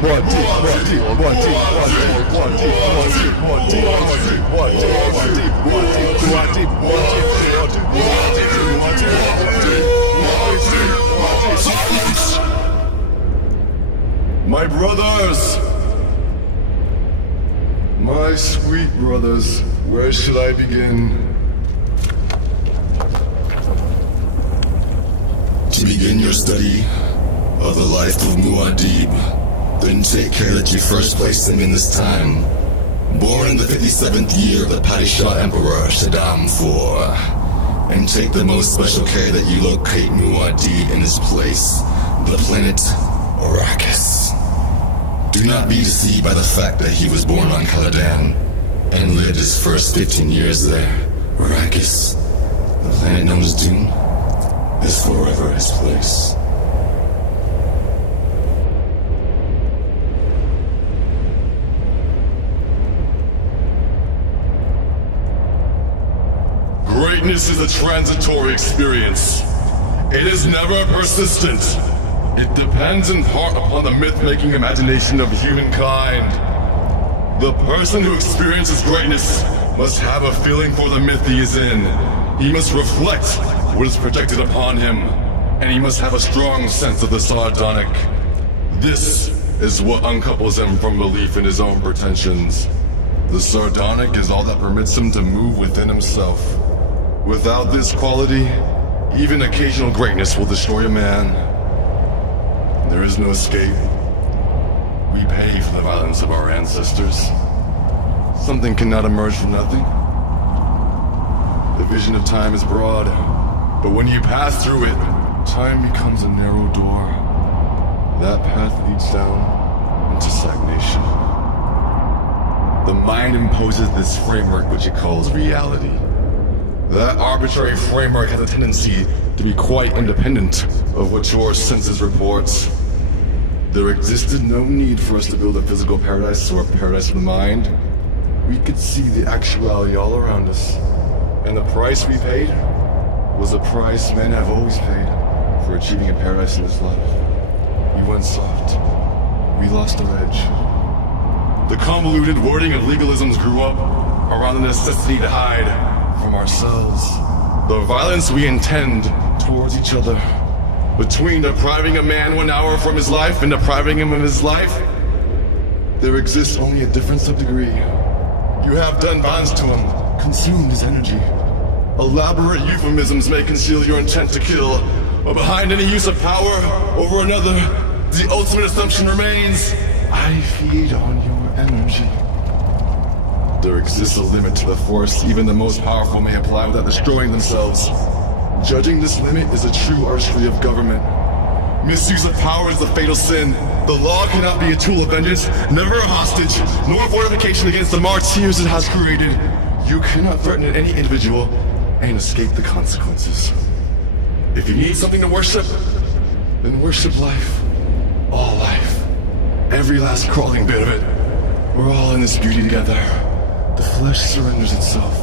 My brothers! My sweet brothers, where should I begin? To begin your study of the life of Muad'Dib, then take care that you first place him in this time. Born in the 57th year of the Padishah Emperor Shaddam IV, and take the most special care that you locate Muad'Dib in his place, the planet Arrakis. Do not be deceived by the fact that he was born on Caladan and lived his first 15 years there. Arrakis, the planet known as Dune, is forever his place. Greatness is a transitory experience. It is never persistent. It depends in part upon the myth-making imagination of humankind. The person who experiences greatness must have a feeling for the myth he is in. He must reflect what is projected upon him, and he must have a strong sense of the sardonic. This is what uncouples him from belief in his own pretensions. The sardonic is all that permits him to move within himself. Without this quality, even occasional greatness will destroy a man. There is no escape. We pay for the violence of our ancestors. Something cannot emerge from nothing. The vision of time is broad, but when you pass through it, time becomes a narrow door. That path leads down into stagnation. The mind imposes this framework which it calls reality. That arbitrary framework has a tendency to be quite independent of what your senses reports. There existed no need for us to build a physical paradise or a paradise of the mind. We could see the actuality all around us. And the price we paid was the price men have always paid for achieving a paradise in this life. We went soft. We lost our edge. The convoluted wording of legalisms grew up around the necessity to hide from ourselves. The violence we intend towards each other. Between depriving a man 1 hour from his life and depriving him of his life, there exists only a difference of degree. You have done violence to him, consumed his energy. Elaborate euphemisms may conceal your intent to kill, but behind any use of power over another, the ultimate assumption remains, I feed on your energy. There exists a limit to the force even the most powerful may apply without destroying themselves. Judging this limit is a true artistry of government. Misuse of power is a fatal sin. The law cannot be a tool of vengeance, never a hostage, nor a fortification against the martyrs it has created. You cannot threaten any individual and escape the consequences. If you need something to worship, then worship life. All life. Every last crawling bit of it. We're all in this beauty together. The flesh surrenders itself.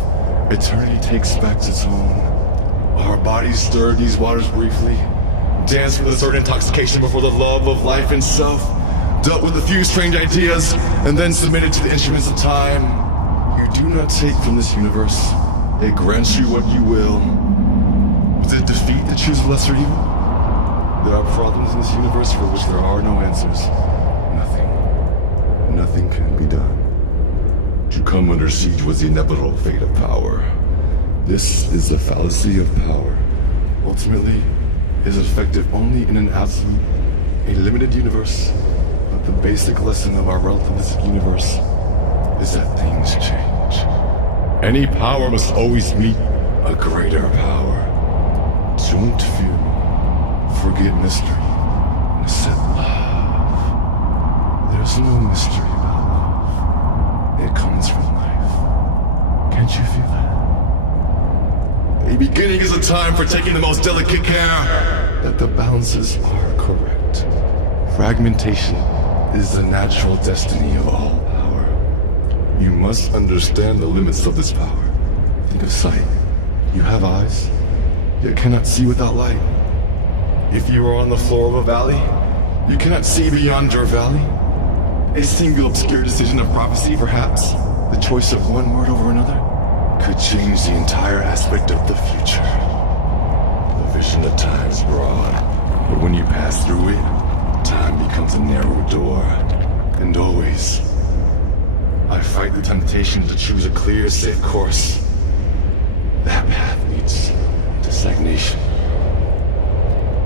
Eternity takes back its own. Our bodies stirred these waters briefly, danced with a certain intoxication before the love of life itself, dealt with a few strange ideas, and then submitted to the instruments of time. You do not take from this universe. It grants you what you will. Was it defeat that choose lesser evil? There are problems in this universe for which there are no answers. Nothing can be done. To come under siege was the inevitable fate of power. This is the fallacy of power. Ultimately, it is effective only in an absolute, a limited universe. But the basic lesson of our relativistic universe is that things change. Any power must always meet a greater power. Don't fear, forget mystery, and accept love. There's no mystery about love. It comes from life. Can't you feel that? A beginning is a time for taking the most delicate care that the balances are correct. Fragmentation is the natural destiny of all power. You must understand the limits of this power. Think of sight. You have eyes, yet cannot see without light. If you are on the floor of a valley, you cannot see beyond your valley. A single obscure decision of prophecy, perhaps, the choice of one word over another, could change the entire aspect of the future. The vision of time is broad, but when you pass through it, time becomes a narrow door. And always, I fight the temptation to choose a clear, safe course. That path leads to stagnation.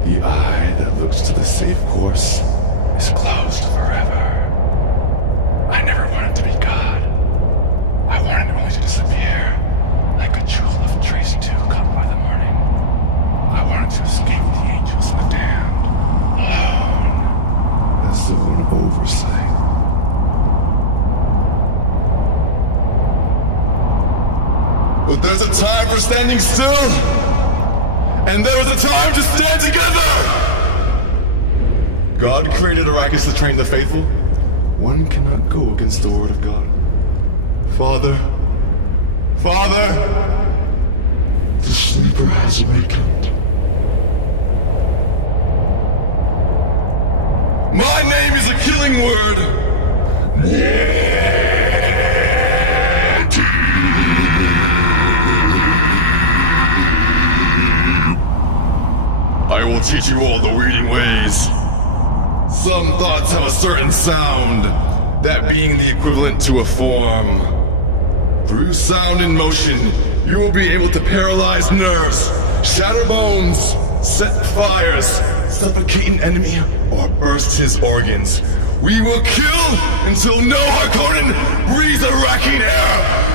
The eye that looks to the safe course is closed forever. I never wanted to be God. I wanted only to disappear, like a julep traced to come by the morning. I wanted to escape the angels and the damned, alone, as the one oversight. But there's a time for standing still, and there is a time to stand together! God created Arrakis to train the faithful. One cannot go against the word of God. Father, The sleeper has awakened. my name is a killing word! I will teach you all the reading ways. Some thoughts have a certain sound, that being the equivalent to a form. Through sound and motion, you will be able to paralyze nerves, shatter bones, set fires, suffocate an enemy, or burst his organs. We will kill until no Harkonnen breathes Iraqi air!